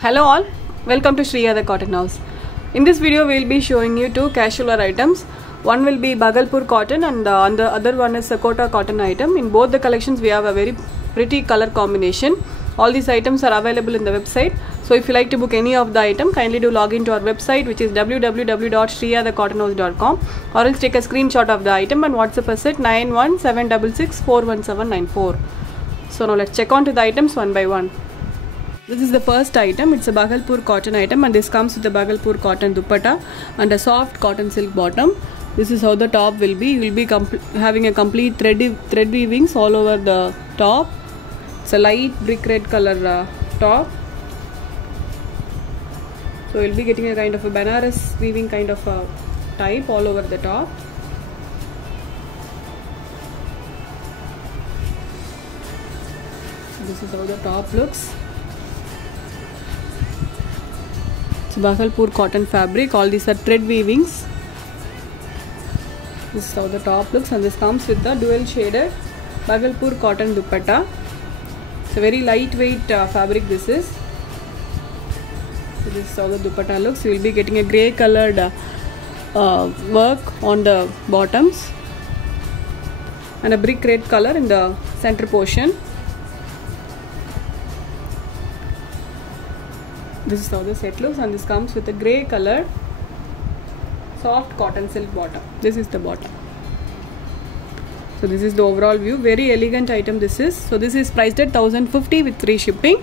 Hello all, welcome to Shriya the Cotton House. In this video we will be showing you two casual wear items. One will be Bhagalpur cotton and the other one is Kota cotton item. In both the collections we have a very pretty color combination. All these items are available in the website. So if you like to book any of the item, kindly do log into our website, which is www.shriyadhecottonhouse.com, or else take a screenshot of the item and WhatsApp us at 9176641794. So now let's check on to the items one by one. This is the first item. It's a Bhagalpur cotton item and this comes with the Bhagalpur cotton dupatta and a soft cotton silk bottom. This is how the top will be. You will be having a complete thread weavings all over the top. It's a light brick red color top. So you'll be getting a kind of a Banaras weaving kind of a type all over the top. This is how the top looks. It's Bhagalpur cotton fabric. All these are thread weavings. This is how the top looks, and this comes with the dual shaded Bhagalpur cotton dupatta. It's a very lightweight fabric this is. So this is how the dupatta looks. You will be getting a grey colored work on the bottoms and a brick red color in the center portion. This is how the set looks, and this comes with a grey color soft cotton silk bottom. This is the bottom. So this is the overall view. Very elegant item this is. So this is priced at 1050 with free shipping.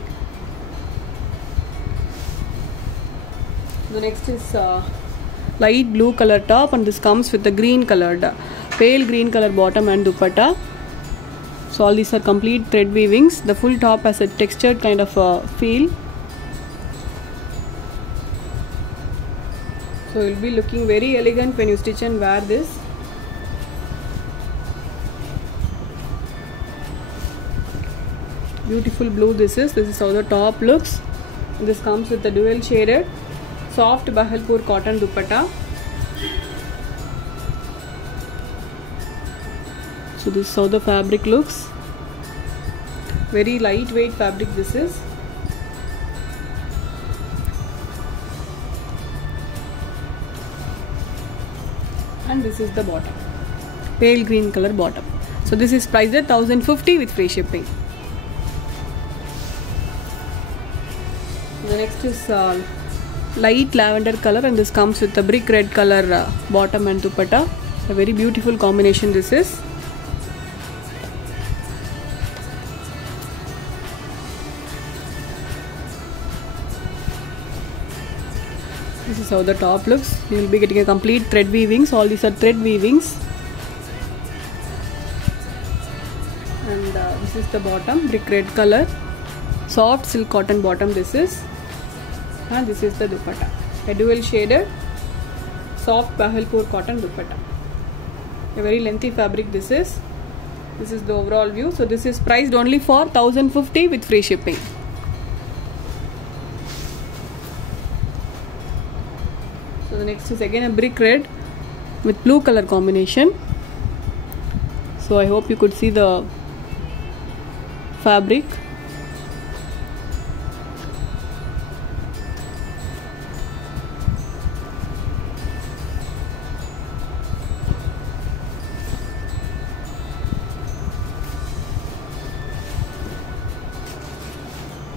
The next is light blue color top, and this comes with the green colored, pale green color bottom and dupatta. So all these are complete thread weavings. The full top has a textured kind of feel. So it will be looking very elegant when you stitch and wear this. Beautiful blue this is. This is how the top looks. And this comes with the dual shaded soft Bhagalpur cotton dupatta. So this is how the fabric looks. Very lightweight fabric this is. And this is the bottom, pale green color bottom. So this is priced at 1050 with free shipping. The next is light lavender color, and this comes with a brick red color bottom and dupatta. A very beautiful combination this is. This is how the top looks. You will be getting a complete thread weavings. All these are thread weavings. And this is the bottom, brick red color, soft silk cotton bottom this is. And this is the dupatta, a dual shaded soft Bhagalpur cotton dupatta. A very lengthy fabric this is. This is the overall view. So this is priced only for 1050 with free shipping. So the next is again a brick red with blue color combination. So I hope you could see the fabric.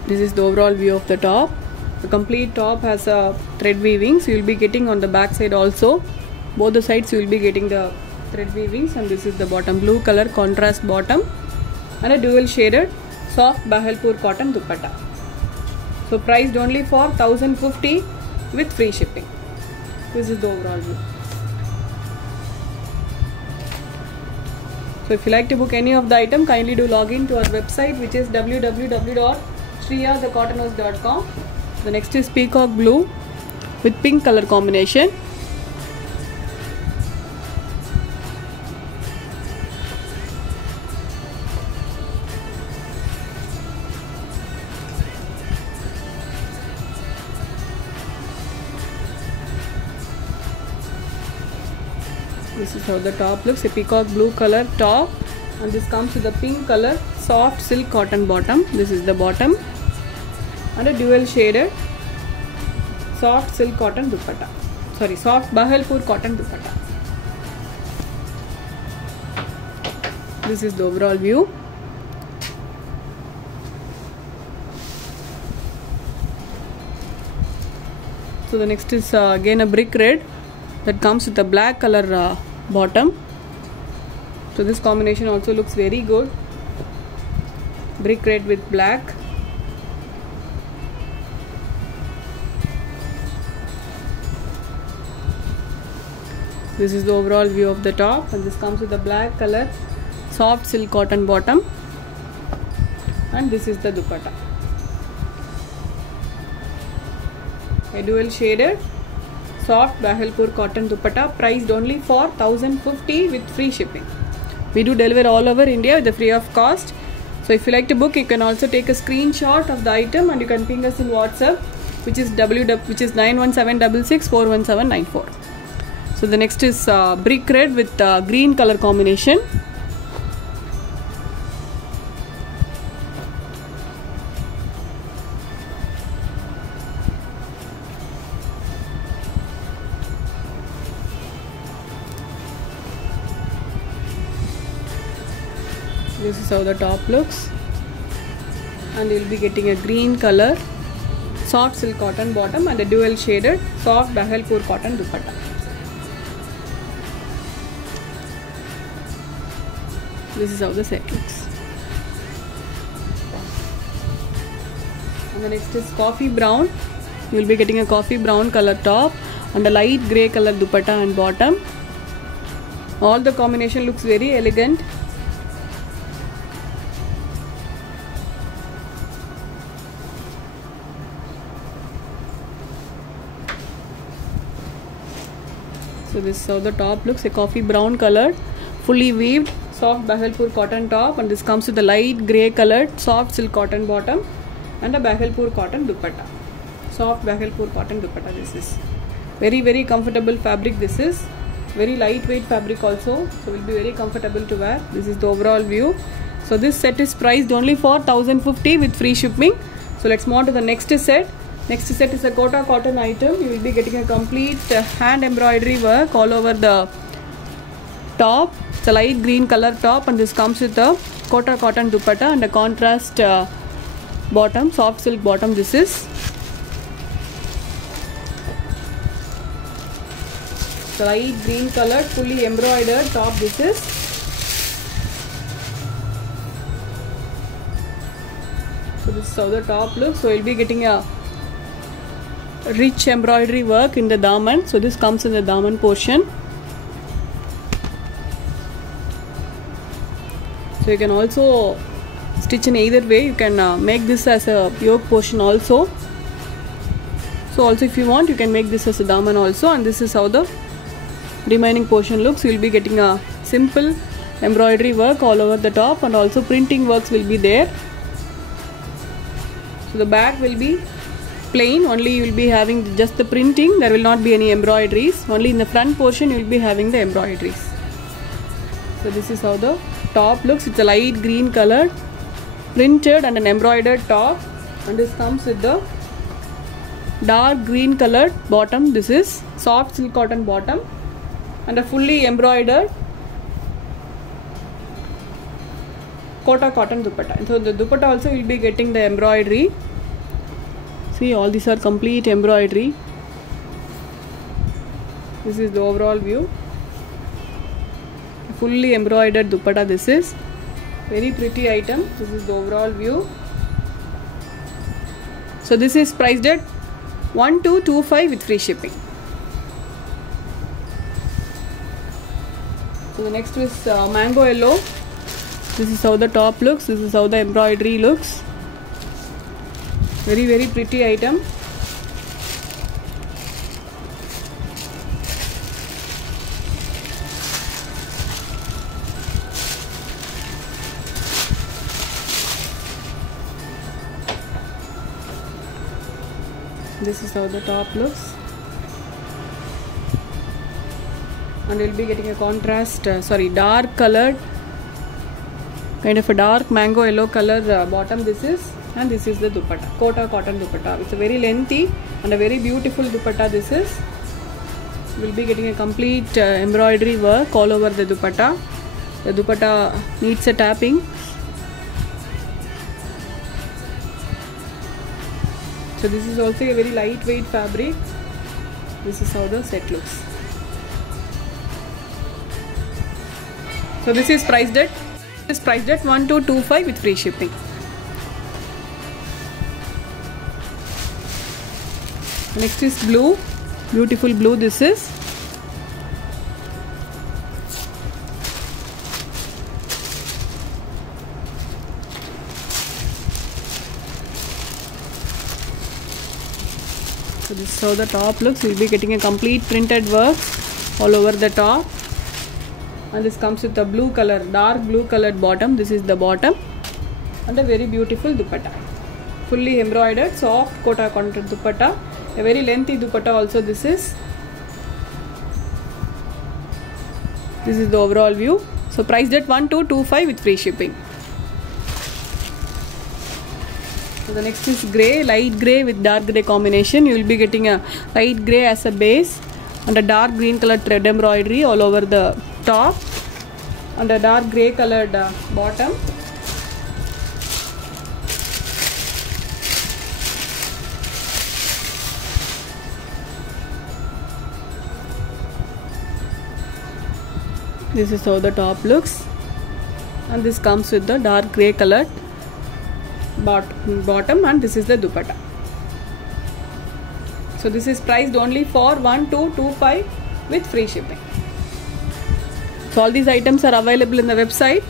This is the overall view of the top. The complete top has a thread weaving, so you will be getting on the back side also. Both the sides you will be getting the thread weavings, and this is the bottom, blue color contrast bottom and a dual shaded soft Bhagalpur cotton dupatta. So priced only for 1050 with free shipping. This is the overall view. So if you like to book any of the item, kindly do log in to our website, which is www.shriyadhecottonhouse.com. The next is peacock blue with pink color combination. This is how the top looks, a peacock blue color top, and this comes with a pink color soft silk cotton bottom. This is the bottom. and a dual shaded soft silk cotton dupatta. Sorry, soft Bahalpur cotton dupatta. This is the overall view. So the next is again a brick red that comes with a black color bottom. So this combination also looks very good. Brick red with black. This is the overall view of the top, and this comes with a black color soft silk cotton bottom, and this is the dupatta. A dual shaded soft Bahalpur cotton dupatta, priced only for 1050 with free shipping. We do deliver all over India with the free of cost. So if you like to book, you can also take a screenshot of the item and you can ping us in WhatsApp, which is 91766411794. So the next is brick red with green color combination. This is how the top looks, and you will be getting a green color soft silk cotton bottom and a dual shaded soft Bahalpur cotton dupatta. This is how the set looks. And the next is coffee brown. You will be getting a coffee brown color top and a light grey color dupatta and bottom. All the combination looks very elegant. So this is how the top looks, a coffee brown color, fully weaved soft Bahalpur cotton top, and this comes with a light grey colored soft silk cotton bottom and a Bahalpur cotton dupatta. Soft Bahalpur cotton dupatta. This is very comfortable fabric. This is very lightweight fabric also, so will be very comfortable to wear. This is the overall view. So this set is priced only for 1050 with free shipping. So let's move on to the next set. Next set is a Kota cotton item. You will be getting a complete hand embroidery work all over the top. It's a light green color top, and this comes with a Kota cotton dupatta and a contrast bottom, soft silk bottom. This is the light green color, fully embroidered top. This is so this is how the top looks. So you'll be getting a rich embroidery work in the daman. So this comes in the daman portion. So you can also stitch in either way. You can make this as a yoke portion also. So also if you want, you can make this as a daman also. And this is how the remaining portion looks. You will be getting a simple embroidery work all over the top, and also printing works will be there. So the back will be plain, only you will be having just the printing. There will not be any embroideries. Only in the front portion you will be having the embroideries. So this is how the top looks. It's a light green color, printed and an embroidered top, and this comes with the dark green colored bottom. This is soft silk cotton bottom and a fully embroidered Kota cotton dupatta. So the dupatta also you will be getting the embroidery. See, all these are complete embroidery. This is the overall view. Fully embroidered dupatta. This is very pretty item. This is the overall view. So this is priced at 1225 with free shipping. So the next is mango yellow. This is how the top looks. This is how the embroidery looks. Very pretty item. This is how the top looks, and you'll be getting a contrast dark colored, kind of a dark mango yellow color bottom. This is And this is the dupatta, Kota cotton dupatta. It's a very lengthy and a very beautiful dupatta. This is, we'll be getting a complete embroidery work all over the dupatta. The dupatta needs a tapping. So this is also a very lightweight fabric. This is how the set looks. So this is priced at 1225 with free shipping. Next is blue, beautiful blue. This is so this is how the top looks. You'll be getting a complete printed work all over the top, and this comes with a blue color, dark blue colored bottom. This is the bottom, and a very beautiful dupatta, fully embroidered soft Kota cotton dupatta. A very lengthy dupatta also. This is the overall view. So priced at 1225 with free shipping. So the next is grey, light grey with dark grey combination. You will be getting a light grey as a base and a dark green colored thread embroidery all over the top and a dark grey colored bottom. This is how the top looks, and this comes with the dark grey colored bottom, and this is the dupatta. So this is priced only for 1225 with free shipping. So all these items are available in the website.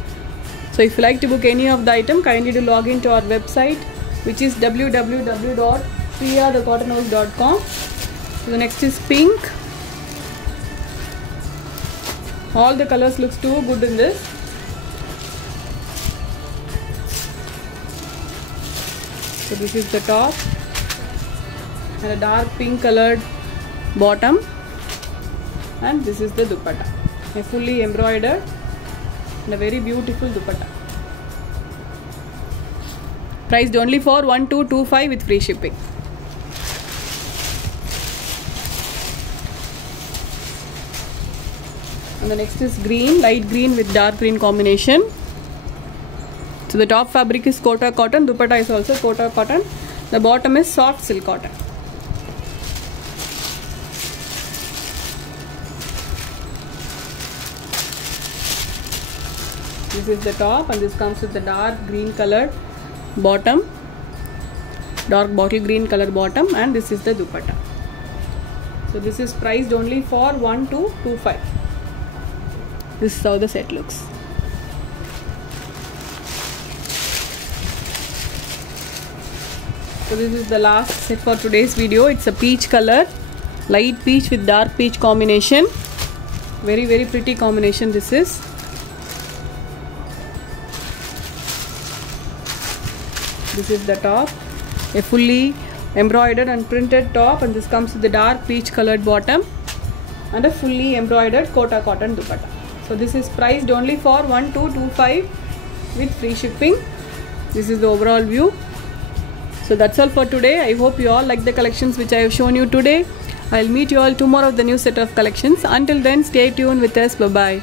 So if you like to book any of the item, kindly do log into our website, which is www.priyathecottonhouse.com. So the next is pink. All the colors looks too good in this. So this is the top and a dark pink colored bottom, and this is the dupatta, a fully embroidered and a very beautiful dupatta. Priced only for 1225 with free shipping. And the next is green, light green with dark green combination. So the top fabric is Kota cotton, dupatta is also Kota cotton. The bottom is soft silk cotton. This is the top, and this comes with the dark green colored bottom, dark bottle green color bottom, and this is the dupatta. So this is priced only for 1225. This is how the set looks. So this is the last set for today's video. It's a peach color, light peach with dark peach combination. Very, very pretty combination this is. This is the top, a fully embroidered and printed top, and this comes with the dark peach colored bottom and a fully embroidered Kota cotton dupatta. So this is priced only for 1225 with free shipping. This is the overall view. So that's all for today. I hope you all like the collections which I have shown you today. I'll meet you all tomorrow with the new set of collections. Until then, stay tuned with us. Bye bye.